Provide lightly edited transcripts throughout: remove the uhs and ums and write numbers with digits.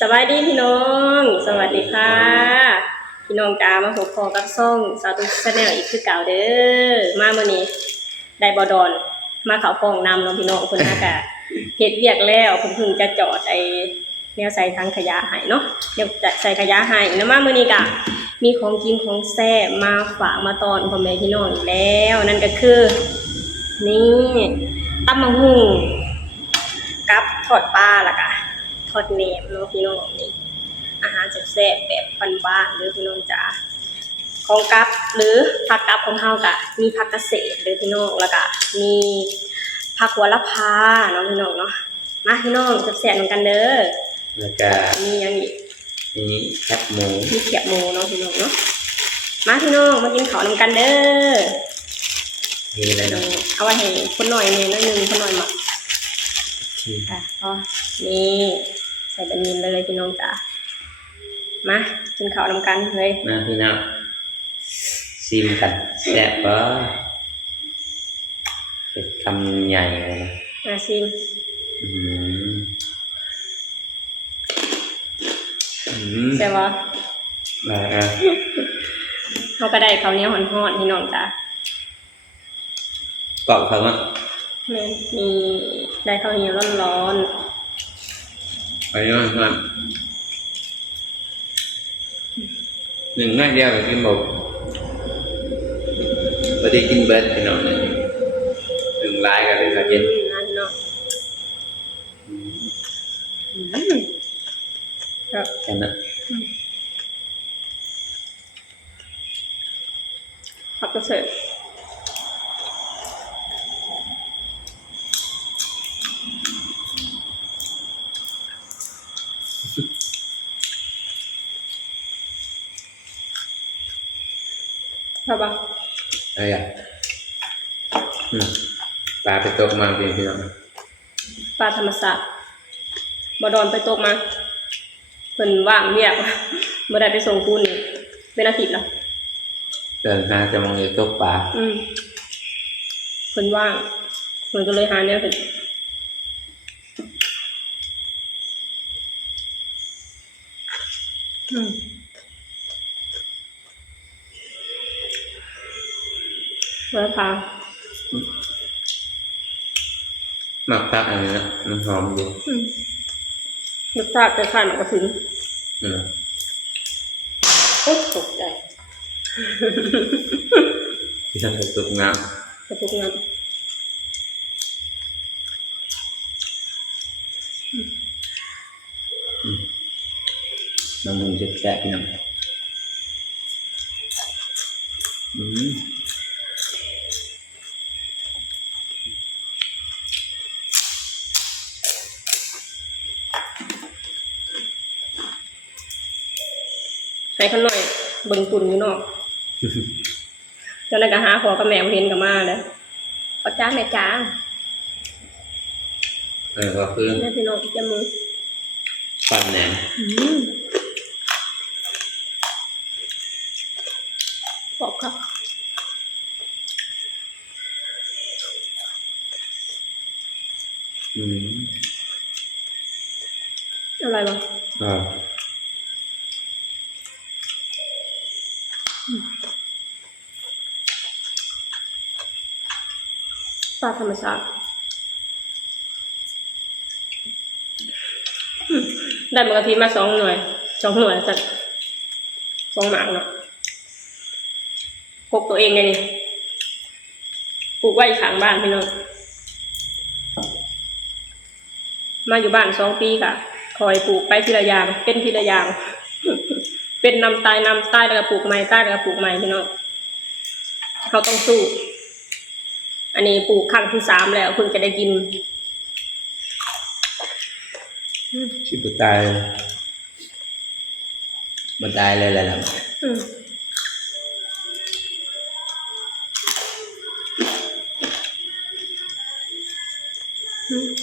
สวัสดีพี่น้องสวัสดีค่ะพี่น้องจ๋ามาพบกับซ่องสาวตุ๊กชาแนลอีกคือเก่าเด้อมามื้อนี้ได้บ่ดอนมาเข้าห้องนำเนาะพี่น้องเพิ่นน่ะก็เฮ็ดเวียกแล้วเพิ่งจะจอดแนวใส่ถังขยะให้เนาะเดี๋ยวจะใส่ขยะให้แล้วมามื้อนี้ก็มีของกินของแซ่บมาฝากมาตอนพ่อแม่พี่น้องอีกแล้วนั่นก็คือนี่ตำบักหุ่งกับทอดปลาล่ะค่ะทอดแหนมเนาะพี่น้องนี่อาหารแซ่บๆแบบบ้านๆเด้อพี่น้องจ๋าของกับหรือผักกับของเฮาก็มีผักเกษตรเด้อพี่น้องแล้วก็มีผักหัวละพาเนาะพี่น้องเนาะมาพี่น้องแซ่บๆเหมือนกันเด้อแล้วก็มีหยังอีกมีแคบหมูมีเขียบหมูเนาะพี่น้องเนาะมาพี่น้องมากินข้าวนำกันเด้อมีอะไรเนาะเอาไว้ให้คนหน่อยนี่น้อยนึงคนหน่อยหมักค่ะก็นี่ใส่แบบนี้เลยพี่น้องจ๋ามากินข้าวนำกันเลยมาพี่น้องชิมกันแซ่บบ่เป็นคำใหญ่เลยนะมาชิมใช่ปะเขาก็ได้ข้าวเหนียวห่อนๆพี่น้องจ๋ากรอบเขามั้งมีได้ข้าวเหนียวร้อนๆไปน้องครับหนึ่งง่ายเดียวกับกินหมดพอดีกินเบิร์ดพี่น้องหนึ่งลายกันเลยครับเย็นนะพี่น้องครับแค่นั้นผักกระเสริฐครับป่ะอะไรอ่ะปลาไปตกมาจริงพี่น้องปลาธรรมศาสตร์บ่ดอนไปตกมาเพิ่นว่างเรียกบ่ได้ไปส่งปูนนี่เป็นอาทิตย์แล้วเดินหาจะมองอยู่ตกปลาเพิ่นว่างเพิ่นก็เลยหาแนวเพิ่นแล้วพาหมักตักอันนี้นะมันหอมดีรสชาติจะคล้ายหมากกระถิ่นโอ๊ยตกใจที่ทำให้สุกงามกระตุกงามน้ำมันจะแฉะพี่น้องใส่ขน่อยเบิ่งปุ่นอยู่นอกเจ้านั่นก็หาพ่อกับแม่เห็นกับมาเลยพ่อจ้าแม่จ้าก็คือแม่พี่น้องจมูกปั่นแหนมปอกครับอะไรบ้างปลาธรรมชาติได้มากะทิมา2 หน่วยจัด2 หมากเนาะพกตัวเองไงนี่ปลูกไว้ข้างบ้านพี่น้องมาอยู่บ้าน2 ปีค่ะคอยปลูกไปทีละอย่างเป็นทีละอย่างเป็นนำตายแล้วก็ปลูกใหม่ตายแล้วก็ปลูกใหม่พี่น้องเขาต้องสู้อันนี้ปลูกครั้งที่3แล้วเพิ่งจะได้กินชิบุตายมันตายเลยแหละ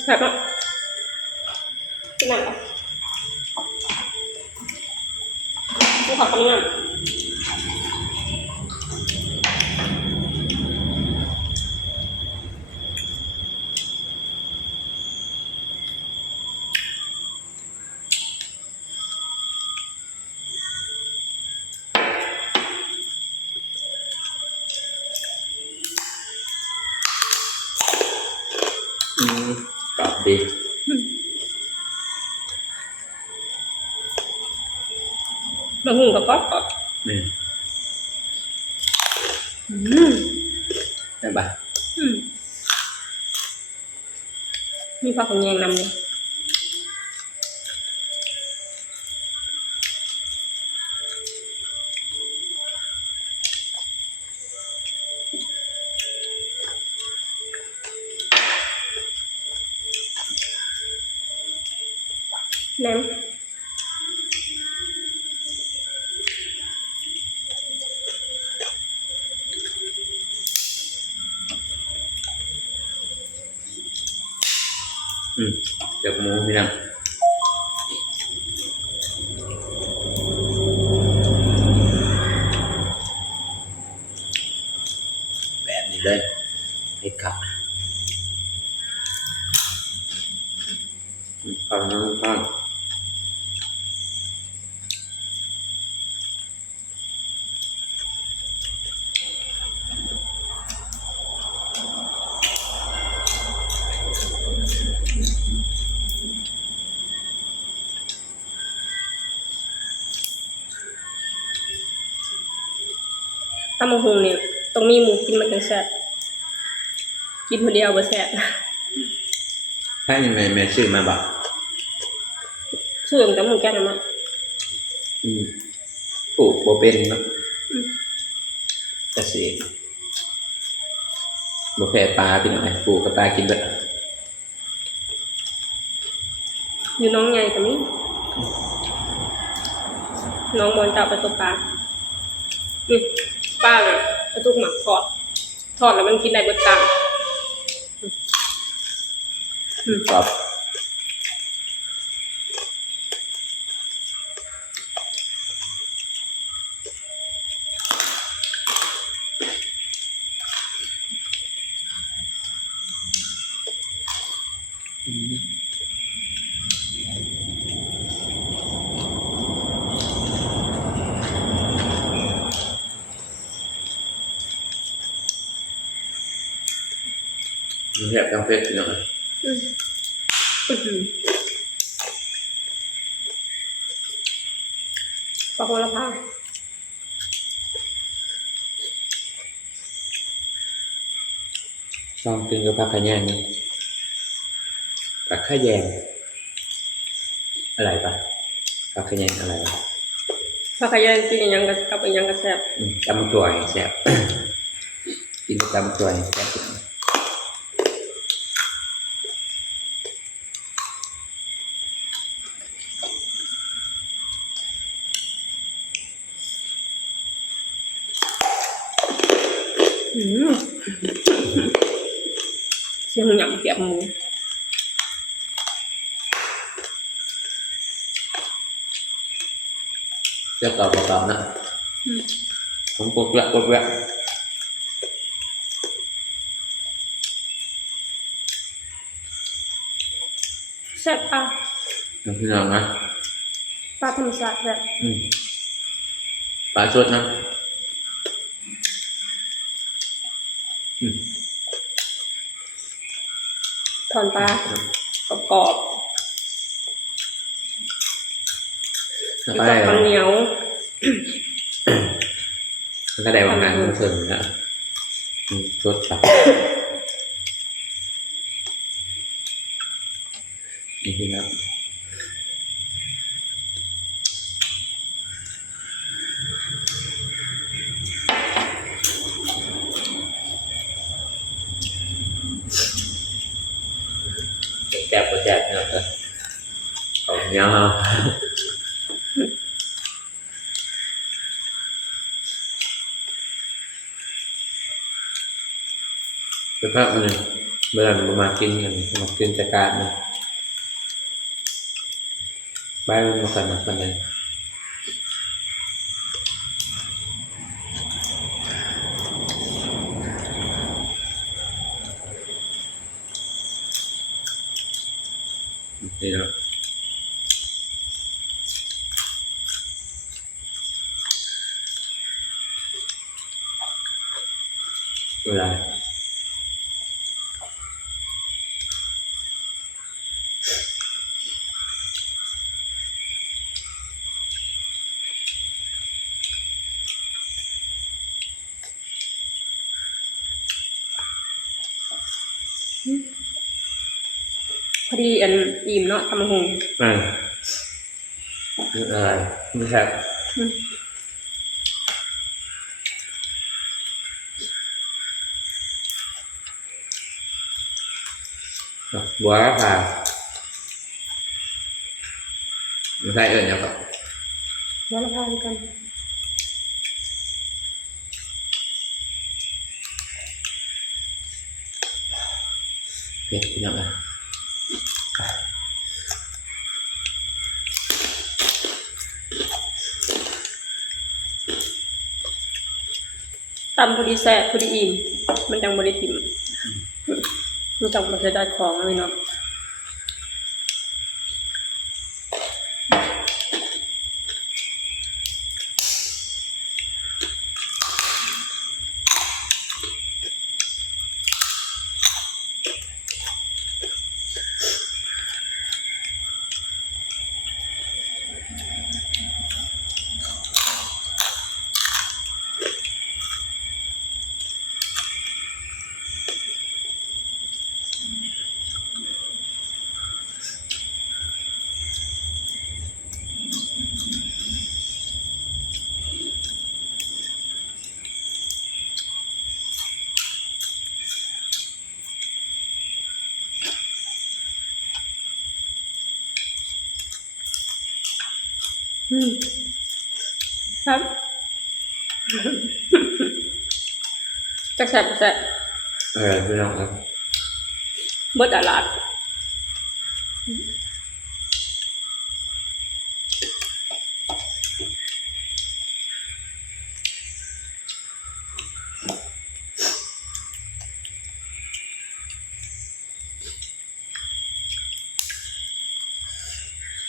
แบบว่าที่ไหนอ่ะภูเขากำลัง มันหุ่งกับก๊อบ อืม อืม ได้ปะ อืมมีผักขะแยงนำเลยแหนม เดี๋ยวหมูพี่น้องแบบนี้เลยเผ็ดครับฟังน้องฟังตำบักหุ่งเนี่ยต้องมีหมูกินมันถึงแซ่บกินคนเดียวบ่แซ่บ ถ้ายังไงแม่ซื้อมาบอก ชื่อมันก็หมูแก้วนะมั้ง ปลูกโบเป็นเนาะ อืม เกษตรบ่แพ้ปลาพี่น้องไอ้ปลูกกับปลากินเบิด อยู่น้องใหญ่กับนี้น้องบอลจะเอาไปตกปลาป้าเลยจะทุกหมักทอดแล้วมันกินได้เบิดตัง กรอบมันแบบทั้งเผ็ดพี่น้อง ปลาโหระพา ลองกินกับผักขะแยงนี่ผักขะแยงอะไรปะผักขะแยงอะไรวะ ปลาขยงกินอย่างกับอย่างกับแซ่บ ตำตัวแซ่บ กินกับตำตัวแซ่บ เสียงหยำเปียกหมู จะกรอบๆนะผมกดแวะ แซ่บปลา พี่น้องนะ ปลาธรรมชาติแซ่บ ปลาสดนะถอนปลากรอบๆ แล้ว อยู่ ก็ กั ได้ บข้าวเหนียว แล้วก็ได้วางงานเสริมนะสดปลานี่พี่น้องแซ่บก็แซ่บเนาะของเหนียวไปพักมันเลยเมื่อมันมากินกันมากินจัดการมันบ้านมันมาขันมาขันเลยนี่เนาะเวลา ดีอันอิ่มเนาะทำหุง อะไรไม่ใช่บัวค่ะไม่ใช่เนี่ยครับ แล้วเราพากัน เผ็ดพี่น้องอ่ะ ตำพอดีแซ่บพอดีอิ่มมันจังบริทิมมันจังมาใช้ได้ของเลยเนาะครับ จักแซ่บแซ่บ พี่น้องครับ เบิดอาลาด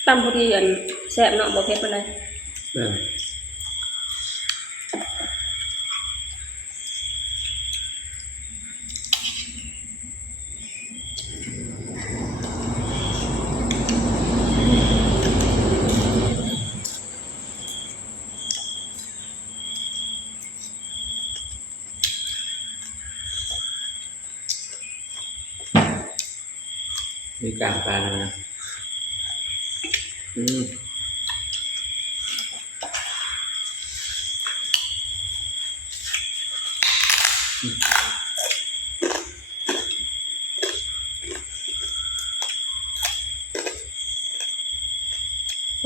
ตำพอดีอันแซ่บเนาะบ่เผ็ดปานใด มีกลางปลาแล้วนะแซ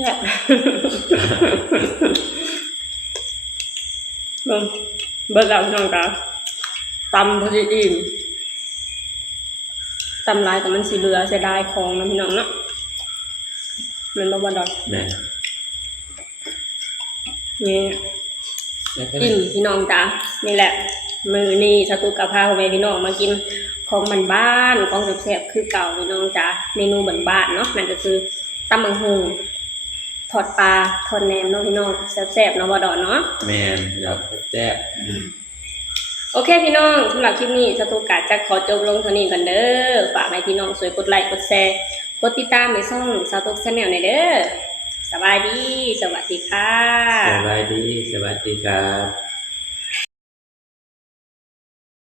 ่บ เบิ่งเบิดแล้วพี่น้องจ้าตำพอดีอิ่มตำหลายแต่มันสิเหลือเสียดายของนะพี่น้องเนาะมันบ่บ่ดอก แม่ นี่อิ่มพี่น้องจ้านี่แหละมื้อนี้สตูกะพาพ่อแม่พี่น้องมากินของบ้านๆของแซ่บๆคือเก่าพี่น้องจ้าเมนูบ้านๆเนาะนั่นก็คือตำบักหุ่งทอดปลาทอดแหนมเนาะพี่น้องแซ่บๆเนาะบ่ดอนเนาะ แม่เดี๋ยวแจ๊บ โอเคพี่น้องสำหรับคลิปนี้สตูกะจะขอจบลงเท่านี้กันเด้อฝากให้พี่น้องช่วยกดไลค์กดแชร์กดติดตามในช่องสตูกแชนแนลหน่อยเด้อสบายดีสวัสดีค่ะ สบายดีสวัสดีครับ